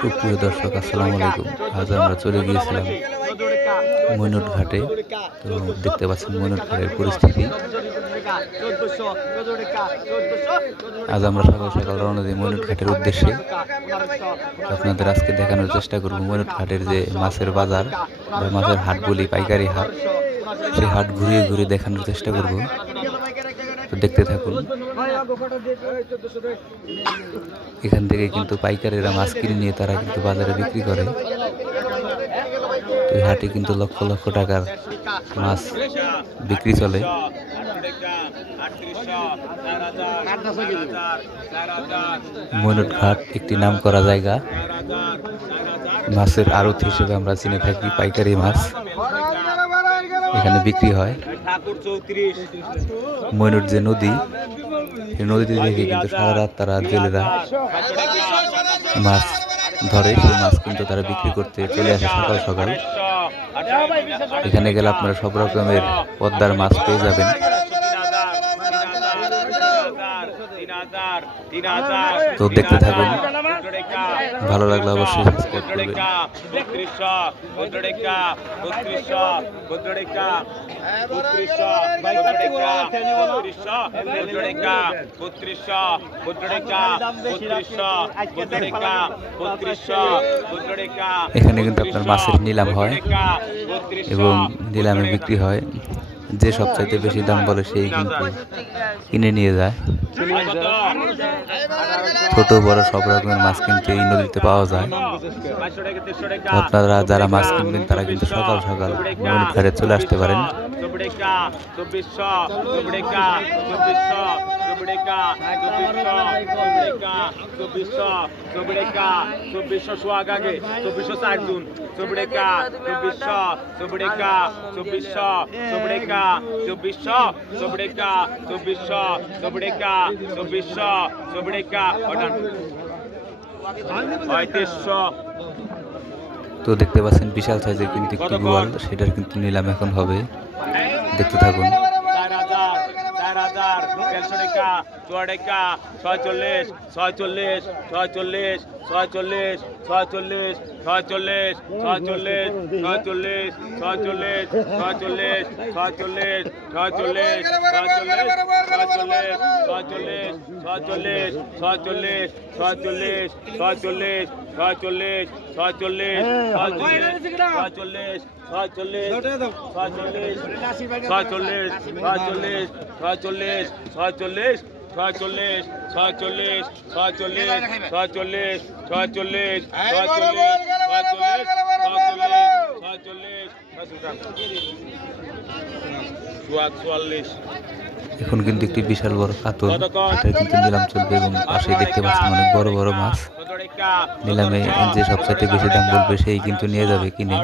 সুপ্রিয় দর্শক, আসসালামু আলাইকুম। আজ আমরা চলে গিয়েছিলাম মৈনট ঘাটে। তো দেখতে পাচ্ছেন মৈনট ঘাটের পরিস্থিতি। আজ আমরা সকাল সকাল রওনা দিই মৈনট ঘাটের উদ্দেশ্যে। আপনাদের আজকে দেখানোর চেষ্টা করব মৈনট ঘাটের যে মাছের বাজার বা মাছের হাট বলি, পাইকারি হাট, সেই হাট ঘুরিয়ে ঘুরিয়ে দেখানোর চেষ্টা করব। তো দেখতে থাকুন। এখান থেকে কিন্তু পাইকারেরা মাছ কিনে নিয়ে তারা কিন্তু বাজারে বিক্রি করে। তো এই হাটে কিন্তু লক্ষ লক্ষ টাকার মাছ বিক্রি চলে। মৈনট ঘাট একটি নামকরা জায়গা। মাছের আড়ত হিসেবে আমরা চিনে থাকি পাইকারি মাছ এখানে বিক্রি হয়। মৈনট যে নদী, এই নদীতে দেখে কিন্তু সারা রাত তারা জেলেরা মাছ ধরে। সেই মাছ কিন্তু তারা বিক্রি করতে চলে আসে সকাল সকাল। এখানে গেলে আপনারা সব রকমের পদ্মার মাছ পেয়ে যাবেন। তো দেখতে থাকুন, ভালো লাগলে অবশ্যই সাবস্ক্রাইব করবেন। এখানে কিন্তু আপনার মাছের নিলাম হয় এবং নিলামে বিক্রি হয়। যে সবচাইতে বেশি দাম বলে সেই কিন্তু কিনে নিয়ে যায়। ছোট বড় সব রকমের মাছ কিন্তু এই নদীতে পাওয়া যায়। আপনারা যারা মাছ কিনবেন তারা কিন্তু সকাল সকাল মৈনট ঘাটে চলে আসতে পারেন। তো দেখতে পাচ্ছেন বিশাল সাইজের কিন্তু একটি গোয়াল, সেটার কিন্তু নিলাম এখন হবে। দেখতে থাকুন। এখন কিন্তু একটি বিশাল বড় কাতল, এটা কিন্তু নিলাম চলবে এবং পাশে দেখতে পাচ্ছেন অনেক বড় বড় মাছ। নিলামে যে সবচাইতে বেশি দাম বলবে সেই কিন্তু নিয়ে যাবে কিনে।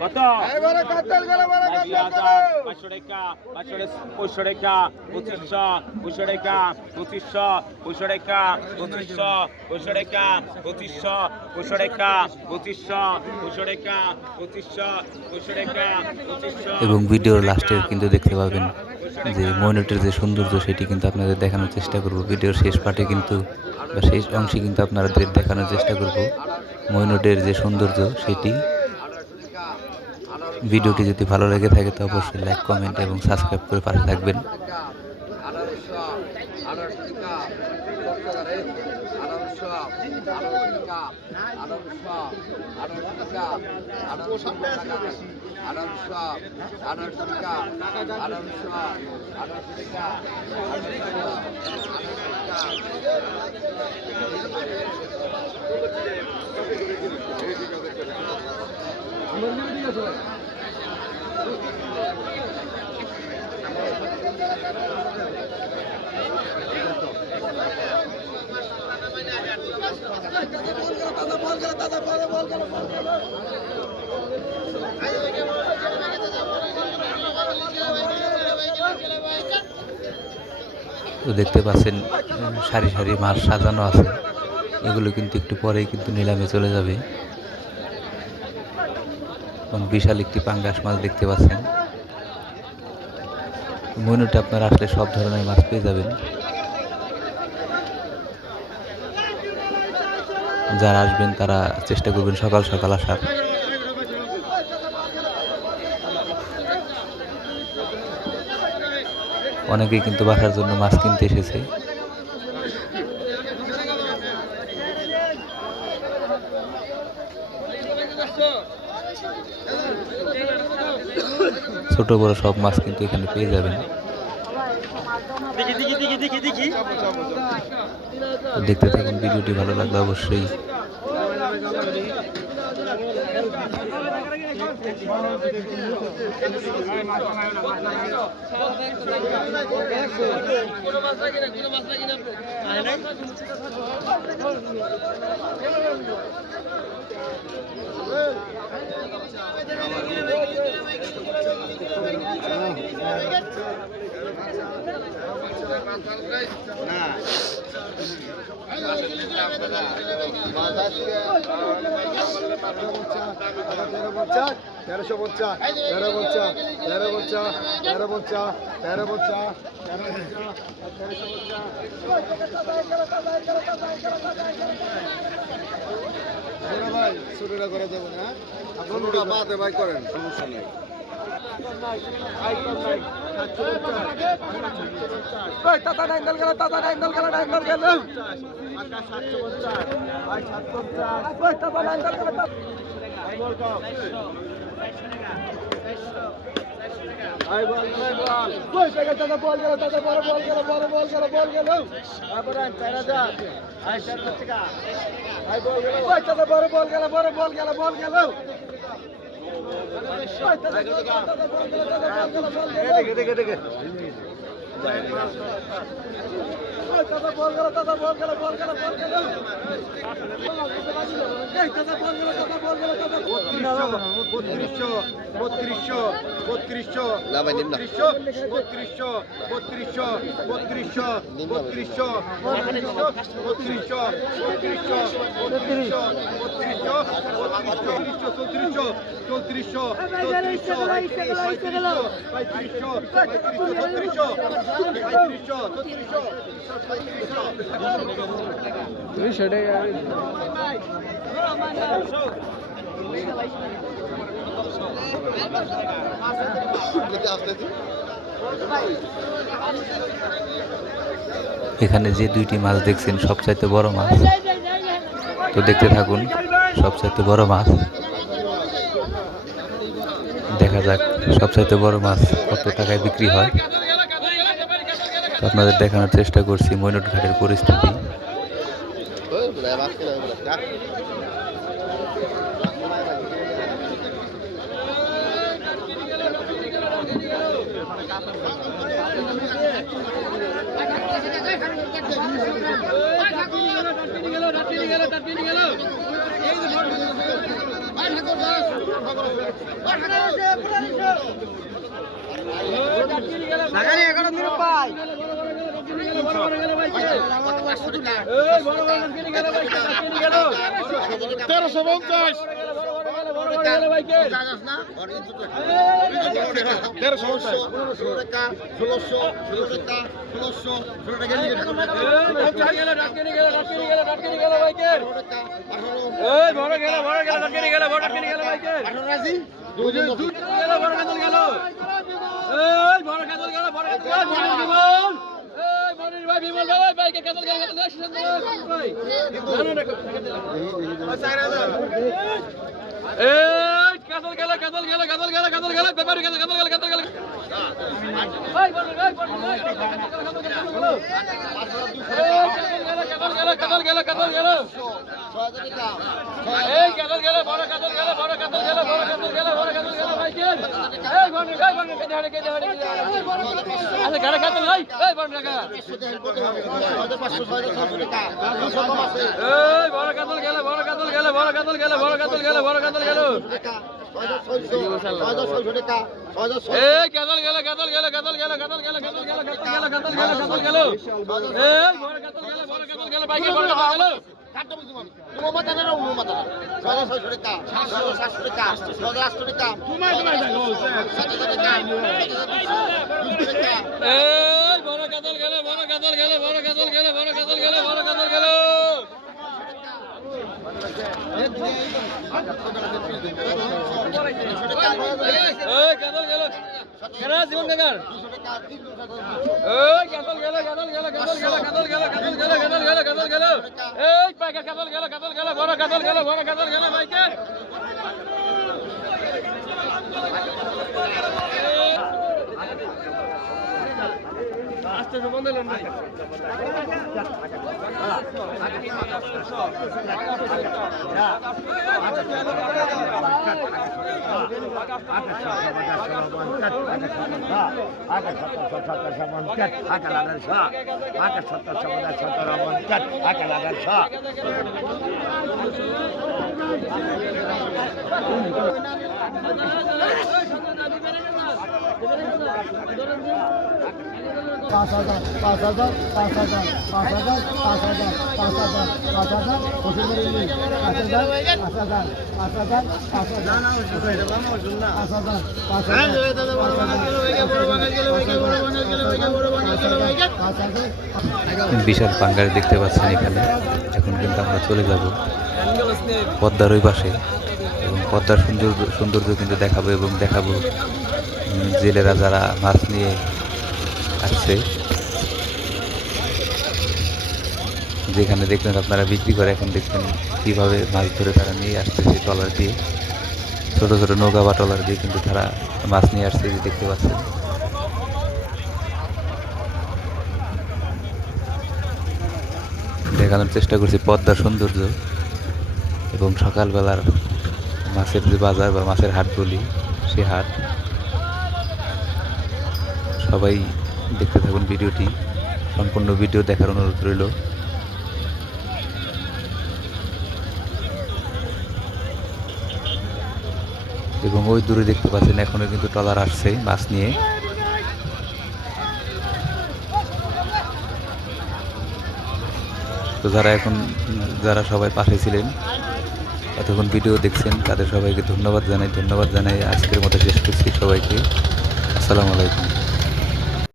কত? 2500 এবং ভিডিওর লাস্টের কিন্তু দেখতে পাবেন যে মৈনটের যে সৌন্দর্য সেটি কিন্তু আপনাদের দেখানোর চেষ্টা করব। ভিডিওর শেষ পার্টে কিন্তু বা শেষ অংশে কিন্তু আপনাদের দেখানোর চেষ্টা করব মৈনটের যে সৌন্দর্য সেটি। ভিডিওটি যদি ভালো লেগে থাকে তো অবশ্যই লাইক, কমেন্ট এবং সাবস্ক্রাইব করে পাশে থাকবেন। কথা বল তো দেখতে পাচ্ছেন সারি সারি মাছ সাজানো আছে, এগুলো কিন্তু একটু পরেই কিন্তু নিলামে চলে যাবে। এবং বিশাল একটি পাঙ্গাস মাছ দেখতে পাচ্ছেন। ময়ূরটা আপনারা আসলে সব ধরনের মাছ পেয়ে যাবেন। যারা আসবেন তারা চেষ্টা করবেন সকাল সকাল আসার। অনেকেই কিন্তু বাসার জন্য মাছ কিনতে এসেছে। ছোট বড় সব মাছ কিন্তু এখানে পেয়ে যাবেন। তো দেখতে থাকুন ভিডিওটি, ভালো লাগলে অবশ্যই তেরোশো পঞ্চাশ, তেরো পঞ্চাশ, তেরো পঞ্চাশ, তেরো পঞ্চাশ, তেরো পঞ্চাশ, ভাই ছোটটা করা যাবে না, আপনার বাদে ভাই করেন, সমস্যা নেই। বত্রিশশো, বত্রিশশো, বত্রিশশো, বত্রিশশো, বত্রিশশো, বত্রিশশো, বত্রিশশো, বত্রিশশো, বত্রিশশো, বত্রিশশো, বত্রিশশো, বত্রিশশো, চৌত্রিশশো, চৌত্রিশশো, চৌত্রিশশো, পঁয়ত্রিশশো, পঁয়ত্রিশশো, ছত্রিশশো, পঁয়ত্রিশশো, ছত্রিশশো, পঁয়ত্রিশশো। এখানে যে দুইটি মাছ দেখছেন সবচাইতে বড় মাছ। তো দেখতে থাকুন, সবচাইতে বড় মাছ দেখা যাক সবচাইতে বড় মাছ কত টাকায় বিক্রি হয়। তো আপনাদের দেখানোর চেষ্টা করছি ময়নট ঘাটের পরিস্থিতি। তেরোশো পঞ্চাশ, তেরোশো পঞ্চাশ, ষোলো টাকা, ষোলোশো, ষোলো টাকা, ষোলোশো, ষোলো টাকা, গেল বিশাল পাঙ্গাস দেখতে পাচ্ছেন এখানে। এখন কিন্তু আমরা চলে যাব পদ্মার ওই পাশে এবং পদ্মার সৌন্দর্য কিন্তু দেখাবো এবং দেখাবো জেলেরা যারা মাছ নিয়ে আসছে, যেখানে দেখবেন আপনারা বিক্রি করে। এখন দেখবেন কীভাবে মাছ ধরে তারা নিয়ে আসতেছে ট্রলার দিয়ে, ছোট ছোট নৌকা বা ট্রলার দিয়ে কিন্তু তারা মাছ নিয়ে আসছে, যে দেখতে পাচ্ছেন। দেখানোর চেষ্টা করছি পদ্মার সৌন্দর্য এবং সকালবেলার মাছের যে বাজার বা মাছের হাট বলি, সে হাট। সবাই দেখতে থাকুন ভিডিওটি, সম্পূর্ণ ভিডিও দেখার অনুরোধ রইল। এবং ওই দূরে দেখতে পাচ্ছেন এখনো কিন্তু ট্রলার আসছে মাছ নিয়ে। তো যারা সবাই পাশে ছিলেন, এতক্ষণ ভিডিও দেখছেন, তাদের সবাইকে ধন্যবাদ জানাই। আজকের মতো শেষ করছি। সবাইকে আসসালামু আলাইকুম।